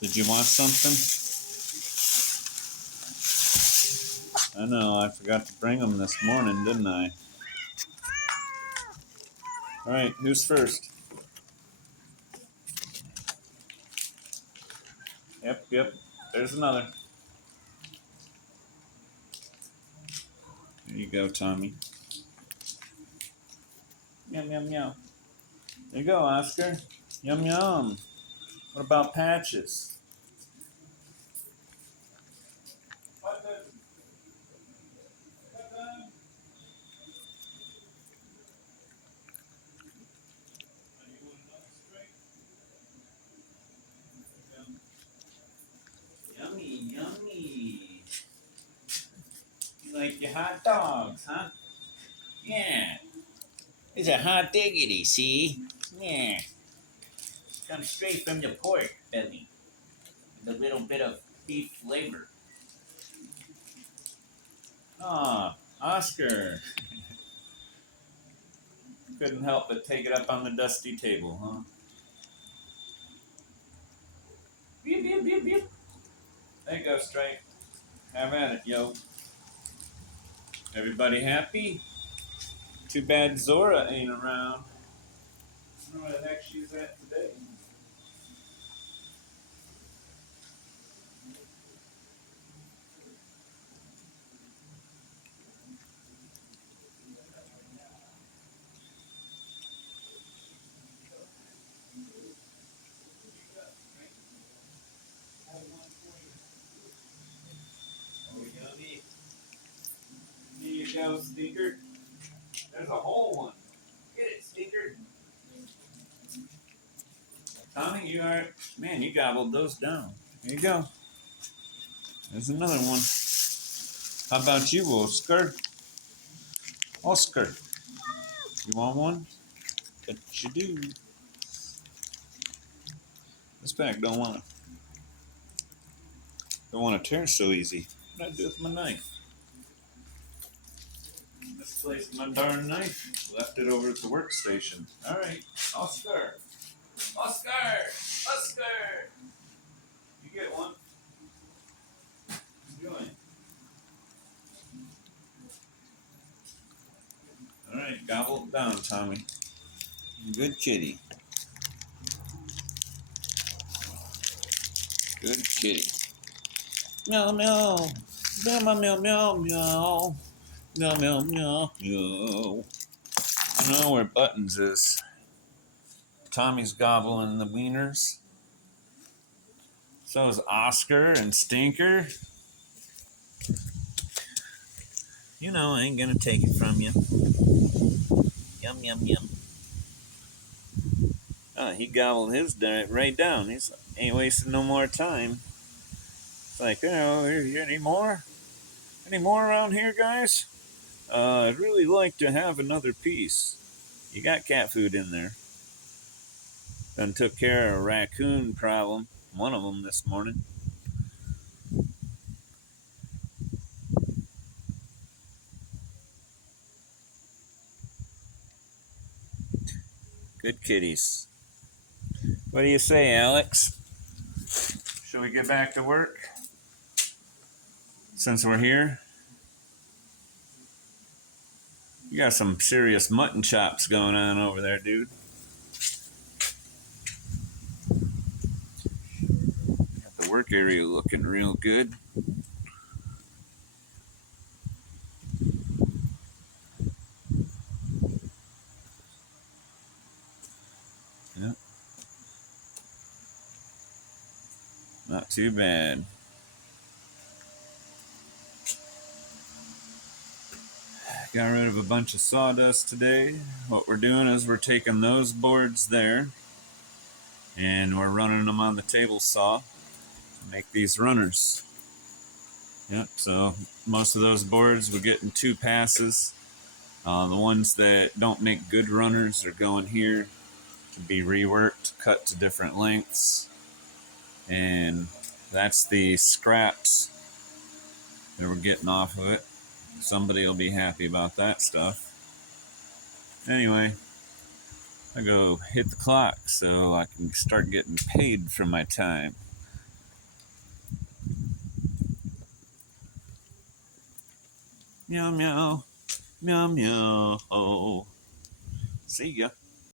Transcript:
Did you want something? I know, I forgot to bring them this morning, didn't I? Alright, who's first? Yep. There's another. There you go, Tommy. Yum. There you go, Oscar. Yum. What about Patches? Yummy. You like your hot dogs, huh? Yeah. It's a hot diggity, see? Yeah. Comes straight from the pork belly. With a little bit of beef flavor. Ah, Oscar. Couldn't help but take it up on the dusty table, huh? Beep. There you go, Stripe. Have at it, yo. Everybody happy? Too bad Zora ain't around. I don't know where the heck she's at today. Oh, yummy. Here you go, Stinker. There's a whole one. Get it, Stinker. Tommy, you are. Man, you gobbled those down. Here you go. There's another one. How about you, Oscar? Oscar, you want one? Bet you do. This bag don't want to tear so easy. What did I do with my knife? Misplaced my darn knife. Left it over at the workstation. All right, Oscar. You get one. What you doing? All right, gobble it down, Tommy. Good kitty. Good kitty. Meow. Meow. I don't know where Buttons is. Tommy's gobbling the wieners. So is Oscar and Stinker. You know I ain't gonna take it from you. Yum. Oh, he gobbled his right down. He's ain't wasting no more time. It's like, any more? Any more around here, guys? I'd really like to have another piece. You got cat food in there. Done took care of a raccoon problem. One of them this morning. Good kitties. What do you say, Alex? Shall we get back to work? Since we're here? You got some serious mutton chops going on over there, dude. Got the work area looking real good. Yep. Not too bad. Got rid of a bunch of sawdust today. What we're doing is we're taking those boards there and we're running them on the table saw to make these runners. Yep, so most of those boards we get in 2 passes. The ones that don't make good runners are going here to be reworked, cut to different lengths. And that's the scraps that we're getting off of it. Somebody will be happy about that stuff. Anyway, I go hit the clock so I can start getting paid for my time. Meow meow. Meow meow. See ya.